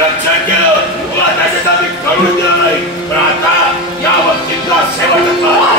रक्षण केलं तुला त्याच्यासाठी कळून दिलं नाही पण आता या वक्तीला शेवट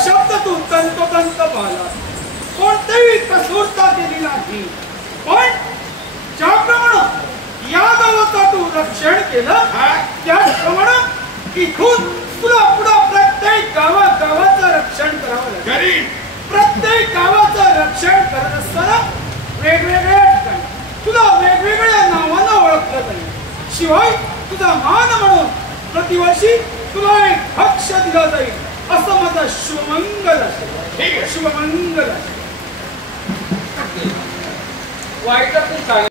शब्द तू तंतोतंत पाला कोणतीही कसूरता केली नाही पण ज्याप्रमाणे या गावाचा तू रक्षण केलं त्याप्रमाणे इथून तुला पुढे प्रत्येक गावाचं रक्षण करावं लागेल प्रत्येक गावाचं रक्षण करत असताना वेगवेगळ्या ठिकाणी तुला वेगवेगळ्या नावानं ओळखलं जाईल शिवाय तुझा मान म्हणून प्रतिवर्षी तुला एक भक्ष दिला जाईल असं माझा शुभमंगल असेल शुभमंगल असेल वाईट